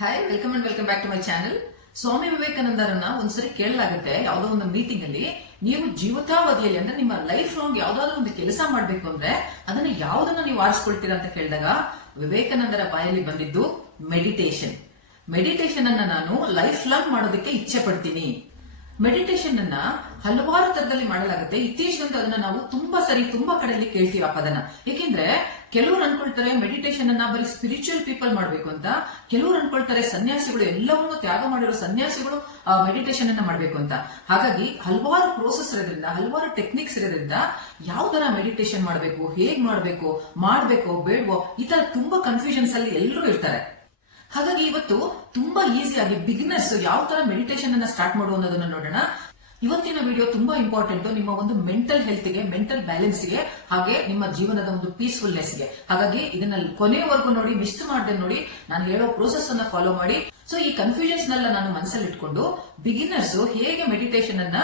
Hi welcome back to my channel. Swami ವಿವೇಕಾನಂದರನ್ನ ಒಂದ್ಸರಿ ಕೇಳಲಾಗುತ್ತೆ ಯಾವ್ದೋ ಒಂದು ಮೀಟಿಂಗ್ ಅಲ್ಲಿ, ನೀವು ಜೀವಿತಾವಧಿಯಲ್ಲಿ ಅಂದ್ರೆ ನಿಮ್ಮ ಲೈಫ್ ಲಾಂಗ್ ಯಾವ್ದಾದ್ರು ಒಂದು ಕೆಲಸ ಮಾಡ್ಬೇಕು ಅಂದ್ರೆ ಅದನ್ನ ಯಾವ್ದನ್ನ ನೀವು ಆರಿಸ್ಕೊಳ್ತೀರಾ ಅಂತ ಕೇಳಿದಾಗ ವಿವೇಕಾನಂದರ ಬಾಯಲ್ಲಿ ಬಂದಿದ್ದು ಮೆಡಿಟೇಷನ್. ಮೆಡಿಟೇಷನ್ ಅನ್ನ ನಾನು ಲೈಫ್ ಲಾಂಗ್ ಮಾಡೋದಕ್ಕೆ ಇಚ್ಛೆ ಪಡ್ತೀನಿ. ಮೆಡಿಟೇಷನ್ ಅನ್ನ ಹಲವಾರು ತರದಲ್ಲಿ ಮಾಡಲಾಗುತ್ತೆ. ಇತ್ತೀಚೆಗಂತೂ ಅದನ್ನ ನಾವು ತುಂಬಾ ಕಡೆಯಲ್ಲಿ ಕೇಳ್ತೀವಿ ಆ ಪದನ. ಏಕೆಂದ್ರೆ ಕೆಲವರು ಅನ್ಕೊಳ್ತಾರೆ ಮೆಡಿಟೇಷನ್ ಅನ್ನ ಬರೀ ಸ್ಪಿರಿಚುವಲ್ ಪೀಪಲ್ ಮಾಡ್ಬೇಕು ಅಂತ, ಕೆಲವರು ಅನ್ಕೊಳ್ತಾರೆ ಸನ್ಯಾಸಿಗಳು, ಎಲ್ಲವನ್ನೂ ತ್ಯಾಗ ಮಾಡಿರೋ ಸನ್ಯಾಸಿಗಳು ಮೆಡಿಟೇಷನ್ ಅನ್ನ ಮಾಡ್ಬೇಕು ಅಂತ. ಹಾಗಾಗಿ ಹಲವಾರು ಪ್ರೋಸೆಸ್ ಇರೋದ್ರಿಂದ, ಹಲವಾರು ಟೆಕ್ನಿಕ್ಸ್ ಇರೋದ್ರಿಂದ ಯಾವ ತರ ಮೆಡಿಟೇಷನ್ ಮಾಡಬೇಕು, ಹೇಗ್ ಮಾಡ್ಬೇಕೋ ಬೇಡವೋ, ಈ ತರ ತುಂಬಾ ಕನ್ಫ್ಯೂಷನ್ಸ್ ಅಲ್ಲಿ ಎಲ್ಲರೂ ಇರ್ತಾರೆ. ಹಾಗಾಗಿ ಇವತ್ತು ತುಂಬಾ ಈಸಿಯಾಗಿ ಬಿಗಿನರ್ಸ್ ಯಾವ ತರ ಮೆಡಿಟೇಷನ್ ಅನ್ನ ಸ್ಟಾರ್ಟ್ ಮಾಡುವ ಅನ್ನೋದನ್ನ ನೋಡೋಣ. ಇವತ್ತಿನ ವಿಡಿಯೋ ತುಂಬಾ ಇಂಪಾರ್ಟೆಂಟ್ ನಿಮ್ಮ ಒಂದು ಮೆಂಟಲ್ ಹೆಲ್ತ್ ಗೆ, ಮೆಂಟಲ್ ಬ್ಯಾಲೆನ್ಸ್ ಗೆ, ಹಾಗೆ ನಿಮ್ಮ ಜೀವನದ ಒಂದು ಪೀಸ್ಫುಲ್ನೆಸ್ ಗೆ. ಹಾಗಾಗಿ ಇದನ್ನ ಕೊನೆಯವರೆಗೂ ನೋಡಿ, ಮಿಸ್ ಮಾಡದೆ ನೋಡಿ, ನಾನು ಹೇಳೋ ಪ್ರೋಸೆಸ್ ಅನ್ನ ಫಾಲೋ ಮಾಡಿ. ಸೊ ಈ ಕನ್ಫ್ಯೂಷನ್ಸ್ ನೆಲ್ಲ ನಾನು ಮನಸ್ಸಲ್ಲಿ ಇಟ್ಕೊಂಡು ಬಿಗಿನರ್ಸ್ ಹೇಗೆ ಮೆಡಿಟೇಷನ್ ಅನ್ನ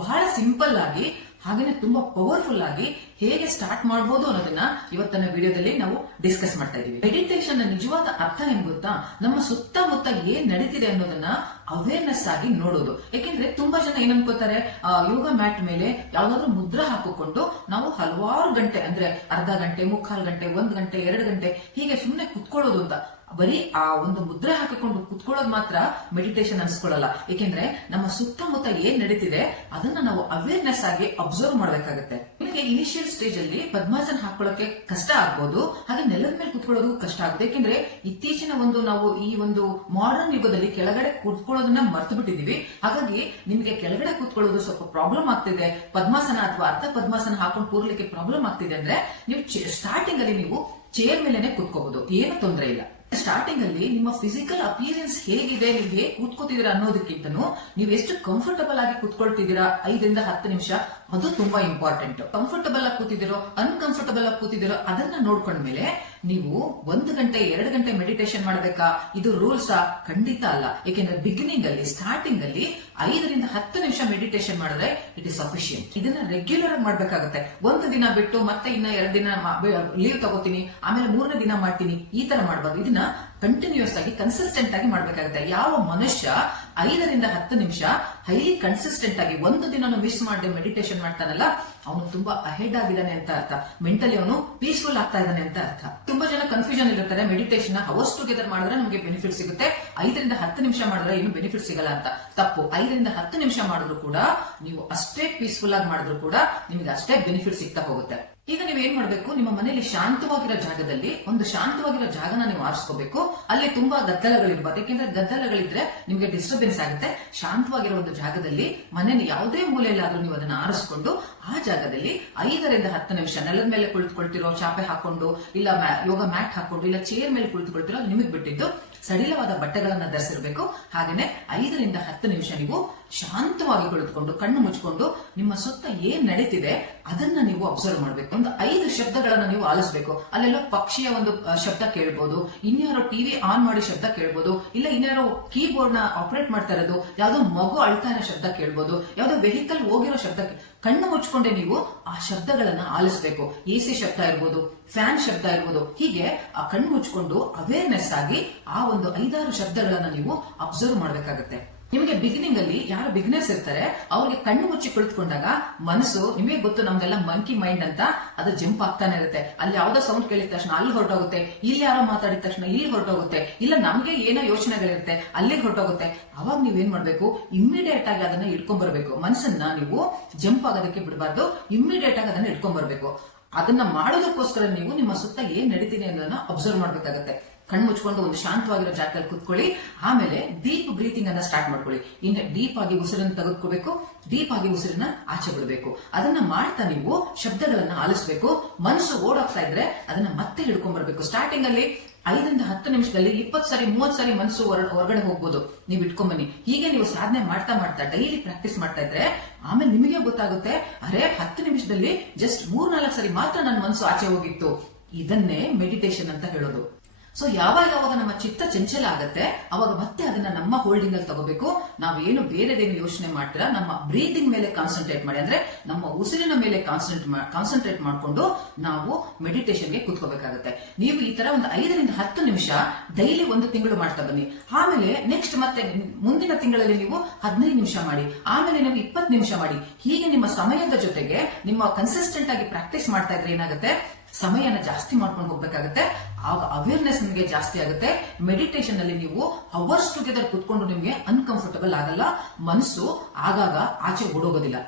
ಬಹಳ ಸಿಂಪಲ್ ಆಗಿ ಹಾಗೇನೆ ತುಂಬಾ ಪವರ್ಫುಲ್ ಆಗಿ ಹೇಗೆ ಸ್ಟಾರ್ಟ್ ಮಾಡಬಹುದು ಅನ್ನೋದನ್ನ ಇವತ್ತಿನ ವಿಡಿಯೋದಲ್ಲಿ ನಾವು ಡಿಸ್ಕಸ್ ಮಾಡ್ತಾ ಇದೀವಿ. ಮೆಡಿಟೇಷನ್ ನ ನಿಜವಾದ ಅರ್ಥ ಏನ್ ಗೊತ್ತಾ? ನಮ್ಮ ಸುತ್ತಮುತ್ತ ಏನ್ ನಡೀತಿದೆ ಅನ್ನೋದನ್ನ ಅವೇರ್ನೆಸ್ ಆಗಿ ನೋಡೋದು. ಯಾಕೆಂದ್ರೆ ತುಂಬಾ ಜನ ಏನ್ ಅನ್ಕೋತಾರೆ, ಯೋಗ ಮ್ಯಾಟ್ ಮೇಲೆ ಯಾವ್ದಾದ್ರು ಮುದ್ರ ಹಾಕಿಕೊಂಡು ನಾವು ಹಲವಾರು ಗಂಟೆ ಅಂದ್ರೆ ಅರ್ಧ ಗಂಟೆ, ಮುಕ್ಕಾಲು ಗಂಟೆ, 1 ಗಂಟೆ, 2 ಗಂಟೆ ಹೀಗೆ ಸುಮ್ನೆ ಕುತ್ಕೊಳ್ಳೋದು ಅಂತ. ಬರೀ ಆ ಒಂದು ಮುದ್ರೆ ಹಾಕಿಕೊಂಡು ಕುತ್ಕೊಳ್ಳೋದು ಮಾತ್ರ ಮೆಡಿಟೇಷನ್ ಅನ್ಸ್ಕೊಳ್ಳಲ್ಲ. ಏಕೆಂದ್ರೆ ನಮ್ಮ ಸುತ್ತಮುತ್ತ ಏನ್ ನಡೀತಿದೆ ಅದನ್ನ ನಾವು ಅವೇರ್ನೆಸ್ ಆಗಿ ಅಬ್ಸರ್ವ್ ಮಾಡಬೇಕಾಗುತ್ತೆ. ನಿಮಗೆ ಇನಿಷಿಯಲ್ ಸ್ಟೇಜ್ ಅಲ್ಲಿ ಪದ್ಮಾಸನ ಹಾಕೊಳ್ಳೋಕೆ ಕಷ್ಟ ಆಗ್ಬೋದು, ಹಾಗೆ ನೆಲದ ಮೇಲೆ ಕುತ್ಕೊಳ್ಳೋದು ಕಷ್ಟ ಆಗುತ್ತೆ. ಯಾಕೆಂದ್ರೆ ಇತ್ತೀಚಿನ ನಾವು ಈ ಒಂದು ಮಾಡರ್ನ್ ಯುಗದಲ್ಲಿ ಕೆಳಗಡೆ ಕುತ್ಕೊಳ್ಳೋದನ್ನ ಮರ್ತು ಬಿಟ್ಟಿದೀವಿ. ಹಾಗಾಗಿ ನಿಮಗೆ ಕೆಳಗಡೆ ಕುತ್ಕೊಳ್ಳೋದು ಸ್ವಲ್ಪ ಪ್ರಾಬ್ಲಮ್ ಆಗ್ತಿದೆ. ಪದ್ಮಾಸನ ಅಥವಾ ಅರ್ಧ ಪದ್ಮಾಸನ ಹಾಕೊಂಡು ಕೂರ್ಲಿಕ್ಕೆ ಪ್ರಾಬ್ಲಮ್ ಆಗ್ತಿದೆ ಅಂದ್ರೆ ನೀವು ಸ್ಟಾರ್ಟಿಂಗ್ ಅಲ್ಲಿ ನೀವು ಚೇರ್ ಮೇಲೆನೆ ಕುತ್ಕೋಬಹುದು, ಏನು ತೊಂದರೆ ಇಲ್ಲ. ಸ್ಟಾರ್ಟಿಂಗ್ ಅಲ್ಲಿ ನಿಮ್ಮ ಫಿಸಿಕಲ್ ಅಪಿಯರೆನ್ಸ್ ಹೇಗಿದೆ, ನೀವು ಹೇಗೆ ಕೂತ್ಕೋತಿದ್ದೀರಾ ಅನ್ನೋದಕ್ಕಿಂತನೂ ನೀವು ಎಷ್ಟು ಕಂಫರ್ಟಬಲ್ ಆಗಿ ಕೂತ್ಕೊಳ್ತಿದ್ದೀರಾ 5 ರಿಂದ 10 ನಿಮಿಷ, ಅದು ತುಂಬಾ ಇಂಪಾರ್ಟೆಂಟ್. ಕಂಫರ್ಟಬಲ್ ಆಗಿ ಕೂತಿದ್ದೀರೋ, ಅನ್ಕಂಫರ್ಟಬಲ್ ಆಗಿ ಕೂತಿದ್ದೀರೋ ಅದನ್ನ ನೋಡ್ಕೊಂಡ್ಮೇಲೆ ನೀವು 1 ಗಂಟೆ 2 ಗಂಟೆ ಮೆಡಿಟೇಷನ್ ಮಾಡಬೇಕಾ, ಇದು ರೂಲ್ಸಾ? ಖಂಡಿತ ಅಲ್ಲ. ಯಾಕೆಂದ್ರೆ ಬಿಗಿನಿಂಗ್ ಅಲ್ಲಿ, ಸ್ಟಾರ್ಟಿಂಗ್ ಅಲ್ಲಿ 5 ರಿಂದ 10 ನಿಮಿಷ ಮೆಡಿಟೇಷನ್ ಮಾಡಿದ್ರೆ ಇಟ್ ಇಸ್ ಸಫಿಶಿಯಂಟ್. ಇದನ್ನ ರೆಗ್ಯುಲರ್ ಆಗಿ ಮಾಡ್ಬೇಕಾಗುತ್ತೆ. 1 ದಿನ ಬಿಟ್ಟು ಮತ್ತೆ ಇನ್ನ 2 ದಿನ ಲೀವ್ ತಗೋತೀನಿ, ಆಮೇಲೆ 3ನೇ ದಿನ ಮಾಡ್ತೀನಿ, ಈ ತರ ಮಾಡಬಾರ್ದು. ಇದನ್ನ ಕಂಟಿನ್ಯೂಸ್ ಆಗಿ ಕನ್ಸಿಸ್ಟೆಂಟ್ ಆಗಿ ಮಾಡ್ಬೇಕಾಗುತ್ತೆ. ಯಾವ ಮನುಷ್ಯ 5 ರಿಂದ 10 ನಿಮಿಷ ಹೈಲಿ ಕನ್ಸಿಸ್ಟೆಂಟ್ ಆಗಿ 1 ದಿನ ಮಿಸ್ ಮಾಡದೆ ಮೆಡಿಟೇಷನ್ ಮಾಡ್ತಾನಲ್ಲ, ಅವನು ತುಂಬಾ ಅಹೆಡ್ ಆಗಿದ್ದಾನೆ ಅಂತ ಅರ್ಥ. ಮೆಂಟಲಿ ಅವನು ಪೀಸ್ಫುಲ್ ಆಗ್ತಾ ಇದ್ದಾನೆ ಅಂತ ಅರ್ಥ. ತುಂಬಾ ಜನ ಕನ್ಫ್ಯೂಷನ್ ಇರ್ತಾರೆ, ಮೆಡಿಟೇಷನ್ ಅವರ್ಸ್ ಟುಗೆದರ್ ಮಾಡಿದ್ರೆ ನಮಗೆ ಬೆನಿಫಿಟ್ ಸಿಗುತ್ತೆ, 5 ರಿಂದ 10 ನಿಮಿಷ ಮಾಡಿದ್ರೆ ಏನು ಬೆನಿಫಿಟ್ ಸಿಗಲ್ಲ ಅಂತ. ತಪ್ಪು. 5 ರಿಂದ 10 ನಿಮಿಷ ಮಾಡಿದ್ರು ಕೂಡ ನೀವು ಅಷ್ಟೇ ಪೀಸ್ಫುಲ್ ಆಗಿ ಮಾಡಿದ್ರು ಕೂಡ ನಿಮಗೆ ಅಷ್ಟೇ ಬೆನಿಫಿಟ್ ಸಿಗ್ತಾ ಹೋಗುತ್ತೆ. ಈಗ ನೀವು ಏನ್ ಮಾಡ್ಬೇಕು, ನಿಮ್ಮ ಮನೆಯಲ್ಲಿ ಶಾಂತವಾಗಿರೋ ಜಾಗದಲ್ಲಿ ಒಂದು ಶಾಂತವಾಗಿರೋ ಜಾಗನ ನೀವು ಆರಿಸ್ಕೋಬೇಕು. ಅಲ್ಲಿ ತುಂಬಾ ಗದ್ದಲಗಳಿರ್ಬಾರ್ದು. ಯಾಕೆಂದ್ರೆ ಗದ್ದಲಗಳಿದ್ರೆ ನಿಮ್ಗೆ ಡಿಸ್ಟರ್ಬೆನ್ಸ್ ಆಗುತ್ತೆ. ಶಾಂತವಾಗಿರೋ ಒಂದು ಜಾಗದಲ್ಲಿ ಮನೆಯಲ್ಲಿ ಯಾವುದೇ ಮೂಲೆಯಲ್ಲಾದ್ರೂ ನೀವು ಅದನ್ನ ಆರಿಸ್ಕೊಂಡು ಆ ಜಾಗದಲ್ಲಿ 5 ರಿಂದ 10 ನಿಮಿಷ ನೆಲದ ಮೇಲೆ ಕುಳಿತುಕೊಳ್ತಿರೋ, ಚಾಪೆ ಹಾಕೊಂಡು, ಇಲ್ಲ ಯೋಗ ಮ್ಯಾಟ್ ಹಾಕೊಂಡು, ಇಲ್ಲ ಚೇರ್ ಮೇಲೆ ಕುಳಿತುಕೊಳ್ತಿರೋ, ಅದು ನಿಮಗೆ ಬಿಟ್ಟಿದ್ದು. ಸಡಿಲವಾದ ಬಟ್ಟೆಗಳನ್ನ ಧರಿಸಿರ್ಬೇಕು. ಹಾಗೇನೆ 5 ರಿಂದ 10 ನಿಮಿಷ ನೀವು ಶಾಂತವಾಗಿ ಕುಳಿತುಕೊಂಡು, ಕಣ್ಣು ಮುಚ್ಕೊಂಡು, ನಿಮ್ಮ ಸುತ್ತ ಏನ್ ನಡೀತಿದೆ ಅದನ್ನ ನೀವು ಅಬ್ಸರ್ವ್ ಮಾಡ್ಬೇಕು. ಒಂದು 5 ಶಬ್ದಗಳನ್ನ ನೀವು ಆಲಿಸಬೇಕು. ಅಲ್ಲೆಲ್ಲೋ ಪಕ್ಷಿಯ ಒಂದು ಶಬ್ದ ಕೇಳ್ಬೋದು, ಇನ್ಯಾರೋ ಟಿವಿ ಆನ್ ಮಾಡಿ ಶಬ್ದ ಕೇಳ್ಬೋದು, ಇಲ್ಲ ಇನ್ಯಾರೋ ಕೀಬೋರ್ಡ್ ನ ಆಪರೇಟ್ ಮಾಡ್ತಾ ಇರೋದು, ಯಾವ್ದೋ ಮಗು ಅಳ್ತಾ ಇರೋ ಶಬ್ದ ಕೇಳ್ಬೋದು, ಯಾವ್ದೋ ವೆಹಿಕಲ್ ಹೋಗಿರೋ ಶಬ್ದ. ಕಣ್ಣು ಮುಚ್ಕೊಂಡೆ ನೀವು ಆ ಶಬ್ದಗಳನ್ನ ಆಲಿಸಬೇಕು. ಎಸಿ ಶಬ್ದ ಇರ್ಬೋದು, ಫ್ಯಾನ್ ಶಬ್ದ ಇರ್ಬೋದು, ಹೀಗೆ ಆ ಕಣ್ಣು ಮುಚ್ಕೊಂಡು ಅವೇರ್ನೆಸ್ ಆಗಿ ಆ ಒಂದು 5-6 ಶಬ್ದಗಳನ್ನ ನೀವು ಅಬ್ಸರ್ವ್ ಮಾಡ್ಬೇಕಾಗತ್ತೆ. ನಿಮಗೆ ಬಿಗಿನಿಂಗ್ ಅಲ್ಲಿ ಯಾರು ಬಿಗಿನರ್ಸ್ ಇರ್ತಾರೆ ಅವ್ರಿಗೆ ಕಣ್ಣು ಮುಚ್ಚಿ ಕುಳಿತುಕೊಂಡಾಗ ಮನಸ್ಸು, ನಿಮಗೆ ಗೊತ್ತು ನಮ್ದೆಲ್ಲ ಮಂಕಿ ಮೈಂಡ್ ಅಂತ, ಅದು ಜಂಪ್ ಆಗ್ತಾನೆ ಇರುತ್ತೆ. ಅಲ್ಲಿ ಯಾವ್ದೋ ಸೌಂಡ್ ಕೇಳಿದ ತಕ್ಷಣ ಅಲ್ಲಿ ಹೊರಟೋಗುತ್ತೆ, ಇಲ್ಲಿ ಯಾರೋ ಮಾತಾಡಿದ ತಕ್ಷಣ ಇಲ್ಲಿ ಹೊರಟೋಗುತ್ತೆ, ಇಲ್ಲ ನಮ್ಗೆ ಏನೋ ಯೋಚನೆಗಳಿರುತ್ತೆ ಅಲ್ಲಿಗೆ ಹೊರಟೋಗುತ್ತೆ. ಅವಾಗ ನೀವೇನ್ ಮಾಡ್ಬೇಕು, ಇಮ್ಮಿಡಿಯೇಟ್ ಆಗಿ ಅದನ್ನ ಇಟ್ಕೊಂಡ್ ಬರ್ಬೇಕು. ಮನಸ್ಸನ್ನ ನೀವು ಜಂಪ್ ಆಗೋದಕ್ಕೆ ಬಿಡಬಾರ್ದು, ಇಮ್ಮಿಡಿಯೇಟ್ ಆಗಿ ಅದನ್ನ ಇಟ್ಕೊಂಡ್ ಬರ್ಬೇಕು. ಅದನ್ನ ಮಾಡೋದಕ್ಕೋಸ್ಕರ ನೀವು ನಿಮ್ಮ ಸುತ್ತ ಏನ್ ನಡೀತಿದೆ ಅನ್ನೋದನ್ನ ಅಬ್ಸರ್ವ್ ಮಾಡ್ಬೇಕಾಗತ್ತೆ. ಕಣ್ಣು ಮುಚ್ಕೊಂಡು ಒಂದು ಶಾಂತವಾಗಿರೋ ಜಾಗದಲ್ಲಿ ಕುತ್ಕೊಳ್ಳಿ. ಆಮೇಲೆ ಡೀಪ್ ಬ್ರೀತಿಂಗ್ ಅನ್ನ ಸ್ಟಾರ್ಟ್ ಮಾಡ್ಕೊಳ್ಳಿ. ಇನ್ನು ಡೀಪ್ ಆಗಿ ಉಸಿರನ್ನು ತೆಗೆದುಕೋಬೇಕು, ಡೀಪ್ ಆಗಿ ಉಸಿರನ್ನ ಆಚೆ ಬಿಡಬೇಕು. ಅದನ್ನ ಮಾಡ್ತಾ ನೀವು ಶಬ್ದಗಳನ್ನ ಆಲಿಸಬೇಕು. ಮನಸ್ಸು ಓಡಾಗ್ತಾ ಇದ್ರೆ ಅದನ್ನ ಮತ್ತೆ ಹಿಡ್ಕೊಂಡ್ ಬರ್ಬೇಕು. ಸ್ಟಾರ್ಟಿಂಗ್ ಅಲ್ಲಿ 5 ರಿಂದ 10 ನಿಮಿಷದಲ್ಲಿ 20 ಸಾರಿ 30 ಸಾರಿ ಮನಸ್ಸು ಹೊರಗಡೆ ಹೋಗ್ಬೋದು, ನೀವು ಇಟ್ಕೊಂಬನ್ನಿ. ಹೀಗೆ ನೀವು ಸಾಧನೆ ಮಾಡ್ತಾ ಮಾಡ್ತಾ ಡೈಲಿ ಪ್ರಾಕ್ಟೀಸ್ ಮಾಡ್ತಾ ಇದ್ರೆ ಆಮೇಲೆ ನಿಮಗೆ ಗೊತ್ತಾಗುತ್ತೆ, ಅರೆ 10 ನಿಮಿಷದಲ್ಲಿ ಜಸ್ಟ್ 3-4 ಸಾರಿ ಮಾತ್ರ ನನ್ನ ಮನಸ್ಸು ಆಚೆ ಹೋಗಿತ್ತು. ಇದನ್ನೇ ಮೆಡಿಟೇಷನ್ ಅಂತ ಹೇಳೋದು. ಸೊ ಯಾವಾಗ ನಮ್ಮ ಚಿತ್ತ ಚಂಚಲ ಆಗತ್ತೆ ಅವಾಗ ಮತ್ತೆ ಅದನ್ನ ನಮ್ಮ ಹೋಲ್ಡಿಂಗ್ ಅಲ್ಲಿ ತಗೋಬೇಕು. ನಾವೇನು ಬೇರೆದೇನು ಯೋಚನೆ ಮಾಡ್ತೀರಾ, ನಮ್ಮ ಬ್ರೀದಿಂಗ್ ಮೇಲೆ ಕಾನ್ಸಂಟ್ರೇಟ್ ಮಾಡಿ, ಅಂದ್ರೆ ನಮ್ಮ ಉಸಿರಿನ ಮೇಲೆ ಕಾನ್ಸಂಟ್ರೇಟ್ ಮಾಡ್ಕೊಂಡು ನಾವು ಮೆಡಿಟೇಷನ್ಗೆ ಕೂತ್ಕೋಬೇಕಾಗುತ್ತೆ. ನೀವು ಈ ತರ ಒಂದು 5 ರಿಂದ 10 ನಿಮಿಷ ಡೈಲಿ 1 ತಿಂಗಳು ಮಾಡ್ತಾ ಬನ್ನಿ. ಆಮೇಲೆ ನೆಕ್ಸ್ಟ್ ಮತ್ತೆ ಮುಂದಿನ ತಿಂಗಳಲ್ಲಿ ನೀವು 15 ನಿಮಿಷ ಮಾಡಿ, ಆಮೇಲೆ ನೀವು 20 ನಿಮಿಷ ಮಾಡಿ. ಹೀಗೆ ನಿಮ್ಮ ಸಮಯದ ಜೊತೆಗೆ ನಿಮ್ಮ ಕನ್ಸಿಸ್ಟೆಂಟ್ ಆಗಿ ಪ್ರಾಕ್ಟೀಸ್ ಮಾಡ್ತಾ ಇದ್ರೆ ಏನಾಗುತ್ತೆ, ಸಮಯನ ಜಾಸ್ತಿ ಮಾಡ್ಕೊಂಡು ಹೋಗ್ಬೇಕಾಗುತ್ತೆ. ಆಗ ಅವೇರ್ನೆಸ್ ನಿಮಗೆ ಜಾಸ್ತಿ ಆಗುತ್ತೆ. ಮೆಡಿಟೇಷನ್ ಅಲ್ಲಿ ನೀವು ಅವರ್ಸ್ ಟುಗೆದರ್ ಕುತ್ಕೊಂಡು ನಿಮಗೆ ಅನ್ಕಂಫರ್ಟಬಲ್ ಆಗಲ್ಲ, ಮನಸ್ಸು ಆಗಾಗ ಆಚೆ ಓಡೋಗೋದಿಲ್ಲ.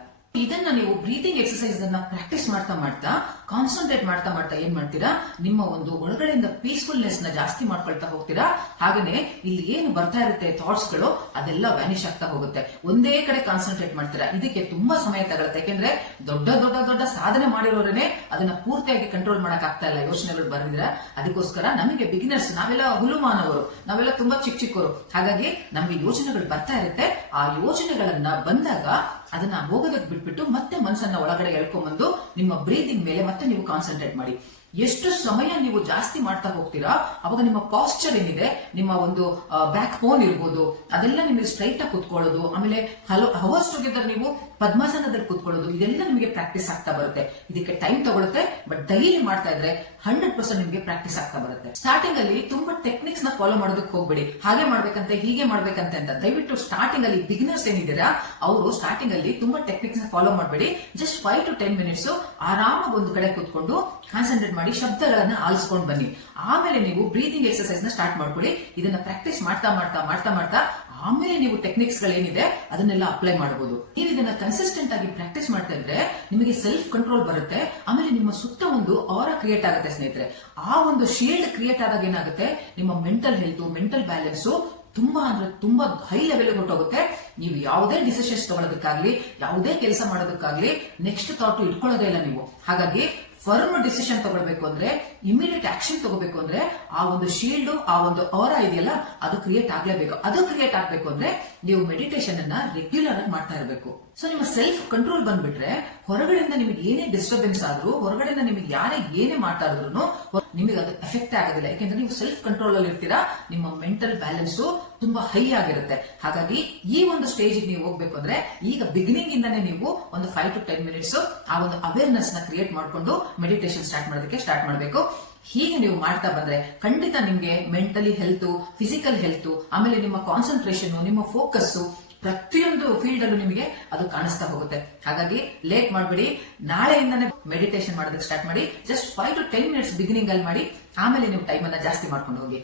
ಇದನ್ನ ನೀವು ಬ್ರೀತಿಂಗ್ ಎಕ್ಸರ್ಸೈಸ್ ಅನ್ನ ಪ್ರಾಕ್ಟೀಸ್ ಮಾಡ್ತಾ ಕಾನ್ಸಂಟ್ರೇಟ್ ಮಾಡ್ತಾ ಏನ್ ಮಾಡ್ತೀರಾ, ನಿಮ್ಮ ಒಂದು ಒಳಗಡೆಯಿಂದ ಪೀಸ್ಫುಲ್ನೆಸ್ ನ ಜಾಸ್ತಿ ಮಾಡ್ಕೊಳ್ತಾ ಹೋಗ್ತೀರಾ. ಹಾಗೇನೆ ಇಲ್ಲಿ ಏನು ಬರ್ತಾ ಇರುತ್ತೆ ಥಾಟ್ಸ್ ಗಳು ಅದೆಲ್ಲ ವ್ಯಾನಿಶ್ ಆಗ್ತಾ ಹೋಗುತ್ತೆ. ಒಂದೇ ಕಡೆ ಕಾನ್ಸಂಟ್ರೇಟ್ ಮಾಡ್ತೀರಾ. ಇದಕ್ಕೆ ತುಂಬಾ ಸಮಯ ತಗೊಳುತ್ತೆ. ಯಾಕೆಂದ್ರೆ ದೊಡ್ಡ ಸಾಧನೆ ಮಾಡಿರೋರೇನೆ ಅದನ್ನ ಪೂರ್ತಿಯಾಗಿ ಕಂಟ್ರೋಲ್ ಮಾಡಕ್ ಆಗ್ತಾ ಇಲ್ಲ, ಯೋಚನೆಗಳು ಬರೆದಿರ. ಅದಕ್ಕೋಸ್ಕರ ನಮಗೆ ಬಿಗಿನರ್ಸ್, ನಾವೆಲ್ಲ ಹುಲುಮಾನವರು, ನಾವೆಲ್ಲ ತುಂಬಾ ಚಿಕ್ಕವರು. ಹಾಗಾಗಿ ನಮಗೆ ಯೋಚನೆಗಳು ಬರ್ತಾ ಇರುತ್ತೆ. ಆ ಯೋಚನೆಗಳನ್ನ ಬಂದಾಗ ಅದನ್ನ ಹೋಗೋದಕ್ಕೆ ಬಿಟ್ಬಿಟ್ಟು ಮತ್ತೆ ಮನಸ್ಸನ್ನ ಒಳಗಡೆ ಎಳ್ಕೊಂಡ್ಬಂದು ನಿಮ್ಮ ಬ್ರೀದಿಂಗ್ ಮೇಲೆ ಮತ್ತೆ ನೀವು ಕಾನ್ಸಂಟ್ರೇಟ್ ಮಾಡಿ. ಎಷ್ಟು ಸಮಯ ನೀವು ಜಾಸ್ತಿ ಮಾಡ್ತಾ ಹೋಗ್ತೀರಾ ಅವಾಗ ನಿಮ್ಮ ಪಾಸ್ಚರ್ ಏನಿದೆ, ನಿಮ್ಮ ಒಂದು ಬ್ಯಾಕ್ ಬೋನ್ ಇರ್ಬೋದು, ಅದೆಲ್ಲ ನಿಮಗೆ ಸ್ಟ್ರೈಟ್ ಆಗಿ ಕುತ್ಕೊಳ್ಳೋದು, ಆಮೇಲೆ ಹವರ್ಸ್ ಟುಗೆದರ್ ನೀವು ಪದ್ಮಾಸನದಲ್ಲಿ ಕುತ್ಕೊಳ್ಳೋದು, ಇದೆಲ್ಲ ನಿಮಗೆ ಪ್ರಾಕ್ಟೀಸ್ ಆಗ್ತಾ ಬರುತ್ತೆ. ಇದಕ್ಕೆ ಟೈಮ್ ತಗೊಳುತ್ತೆ, ಬಟ್ ಡೈಲಿ ಮಾಡ್ತಾ ಇದ್ರೆ 100% ನಿಮಗೆ ಪ್ರಾಕ್ಟೀಸ್ ಆಗ್ತಾ ಬರುತ್ತೆ. ಸ್ಟಾರ್ಟಿಂಗ್ ಅಲ್ಲಿ ತುಂಬಾ ಟೆಕ್ನಿಕ್ಸ್ ನ ಫಾಲೋ ಮಾಡೋದಕ್ಕೆ ಹೋಗ್ಬೇಡಿ. ಹಾಗೆ ಮಾಡ್ಬೇಕಂತೆ ಹೀಗೆ ಮಾಡ್ಬೇಕಂತೆ ಅಂತ ದಯವಿಟ್ಟು ಸ್ಟಾರ್ಟಿಂಗ್ ಅಲ್ಲಿ ಬಿಗಿನರ್ಸ್ ಏನಿದ್ದೀರಾ ಅವರು ಸ್ಟಾರ್ಟಿಂಗ್ ಅಲ್ಲಿ ತುಂಬಾ ಟೆಕ್ನಿಕ್ಸ್ ನ ಫಾಲೋ ಮಾಡಬೇಡಿ. ಜಸ್ಟ್ 5 to 10 ಮಿನಿಟ್ಸ್ ಆರಾಮಾಗಿ ಒಂದು ಕಡೆ ಕುತ್ಕೊಂಡು ಕಾನ್ಸಂಟ್ರೇಟ್ ಮಾಡಿ ಶಬ್ದಗಳನ್ನ ಆಲಿಸ್ಕೊಂಡು ಬನ್ನಿ. ಆಮೇಲೆ ನೀವು ಬ್ರೀದಿಂಗ್ ಎಕ್ಸರ್ಸೈಸ್ ನ ಸ್ಟಾರ್ಟ್ ಮಾಡ್ಕೊಳ್ಳಿ. ಇದನ್ನ ಪ್ರಾಕ್ಟೀಸ್ ಮಾಡ್ತಾ ಆಮೇಲೆ ನೀವು ಟೆಕ್ನಿಕ್ಸ್ ಗಳೇನಿದೆ ಅದನ್ನೆಲ್ಲ ಅಪ್ಲೈ ಮಾಡಬಹುದು. ನೀವು ಇದನ್ನ ಕನ್ಸಿಸ್ಟೆಂಟ್ ಆಗಿ ಪ್ರಾಕ್ಟೀಸ್ ಮಾಡ್ತಾ ಇದ್ರೆ ನಿಮಗೆ ಸೆಲ್ಫ್ ಕಂಟ್ರೋಲ್ ಬರುತ್ತೆ. ಆಮೇಲೆ ನಿಮ್ಮ ಸುತ್ತ ಒಂದು ಆರಾ ಕ್ರಿಯೇಟ್ ಆಗುತ್ತೆ ಸ್ನೇಹಿತರೆ. ಆ ಒಂದು ಶೀಲ್ಡ್ ಕ್ರಿಯೇಟ್ ಆದಾಗ ಏನಾಗುತ್ತೆ, ನಿಮ್ಮ ಮೆಂಟಲ್ ಹೆಲ್ತ್, ಮೆಂಟಲ್ ಬ್ಯಾಲೆನ್ಸ್ ತುಂಬಾ ಹೈ ಲೆವೆಲ್ ಹೊರಟೋಗುತ್ತೆ. ನೀವು ಯಾವುದೇ ಡಿಸಿಷನ್ಸ್ ತಗೊಳ್ಳೋದಕ್ಕಾಗ್ಲಿ, ಯಾವುದೇ ಕೆಲಸ ಮಾಡೋದಕ್ಕಾಗ್ಲಿ ನೆಕ್ಸ್ಟ್ ಥಾಟ್ ಇಟ್ಕೊಳ್ಳೋದೇ ಇಲ್ಲ ನೀವು. ಹಾಗಾಗಿ ಫರ್ಮ್ ಡಿಸಿಷನ್ ತಗೊಳ್ಬೇಕು ಅಂದ್ರೆ, ಇಮಿಡಿಯೇಟ್ ಆಕ್ಷನ್ ತಗೋಬೇಕು ಅಂದ್ರೆ ಆ ಒಂದು ಶೀಲ್ಡ್, ಆ ಒಂದು ಆರಾ ಇದೆಯಲ್ಲ ಅದು ಕ್ರಿಯೇಟ್ ಆಗ್ಲೇಬೇಕು. ಅದು ಕ್ರಿಯೇಟ್ ಆಗ್ಬೇಕು ಅಂದ್ರೆ ನೀವು ಮೆಡಿಟೇಷನ್ ಅನ್ನ ರೆಗ್ಯುಲರ್ ಆಗಿ ಮಾಡ್ತಾ ಇರಬೇಕು. ಸೊ ನಿಮ್ಮ ಸೆಲ್ಫ್ ಕಂಟ್ರೋಲ್ ಬಂದ್ಬಿಟ್ರೆ ಹೊರಗಡೆಯಿಂದ ನಿಮಗೆ ಏನೇ ಡಿಸ್ಟರ್ಬೆನ್ಸ್ ಆದ್ರೂ, ಹೊರಗಡೆಯಿಂದ ನಿಮಗೆ ಯಾರೇ ಏನೇ ಮಾಡ್ತಾ ಇದ್ರು ನಿಮಗೆ ಅದು ಎಫೆಕ್ಟ್ ಆಗೋದಿಲ್ಲ. ಯಾಕೆಂದ್ರೆ ನೀವು ಸೆಲ್ಫ್ ಕಂಟ್ರೋಲ್ ಅಲ್ಲಿ ಇರ್ತೀರಾ. ನಿಮ್ಮ ಮೆಂಟಲ್ ಬ್ಯಾಲೆನ್ಸ್ ತುಂಬಾ ಹೈ ಆಗಿರುತ್ತೆ. ಹಾಗಾಗಿ ಈ ಒಂದು ಸ್ಟೇಜ್ ನೀವು ಹೋಗ್ಬೇಕು ಅಂದ್ರೆ ಈಗ ಬಿಗಿನಿಂಗ್ ಇಂದಾನೆ ನೀವು ಒಂದು 5 to 10 ಮಿನಿಟ್ಸ್ ಆ ಒಂದು ಅವೇರ್ನೆಸ್ ನ ಕ್ರಿಯೇಟ್ ಮಾಡ್ಕೊಂಡು ಮೆಡಿಟೇಷನ್ ಸ್ಟಾರ್ಟ್ ಮಾಡಬೇಕು. ಹೀಗೆ ನೀವು ಮಾಡ್ತಾ ಬಂದ್ರೆ ಖಂಡಿತ ನಿಮ್ಗೆ ಮೆಂಟಲಿ ಹೆಲ್ತ್, ಫಿಸಿಕಲ್ ಹೆಲ್ತ್, ಆಮೇಲೆ ನಿಮ್ಮ ಕಾನ್ಸಂಟ್ರೇಷನ್, ನಿಮ್ಮ ಫೋಕಸ್ ಪ್ರತಿಯೊಂದು ಫೀಲ್ಡ್ ಅಲ್ಲೂ ನಿಮಗೆ ಅದು ಕಾಣಿಸ್ತಾ ಹೋಗುತ್ತೆ. ಹಾಗಾಗಿ ಲೇಟ್ ಮಾಡಬೇಡಿ. ನಾಳೆಯಿಂದಾನೆ ಮೆಡಿಟೇಷನ್ ಮಾಡೋದಕ್ಕೆ ಸ್ಟಾರ್ಟ್ ಮಾಡಿ. ಜಸ್ಟ್ 5 to 10 ಮಿನಿಟ್ಸ್ ಬಿಗಿನಿಂಗ್ ಅಲ್ಲಿ ಮಾಡಿ. ಆಮೇಲೆ ನೀವು ಟೈಮ್ ಅನ್ನ ಜಾಸ್ತಿ ಮಾಡ್ಕೊಂಡು ಹೋಗಿ.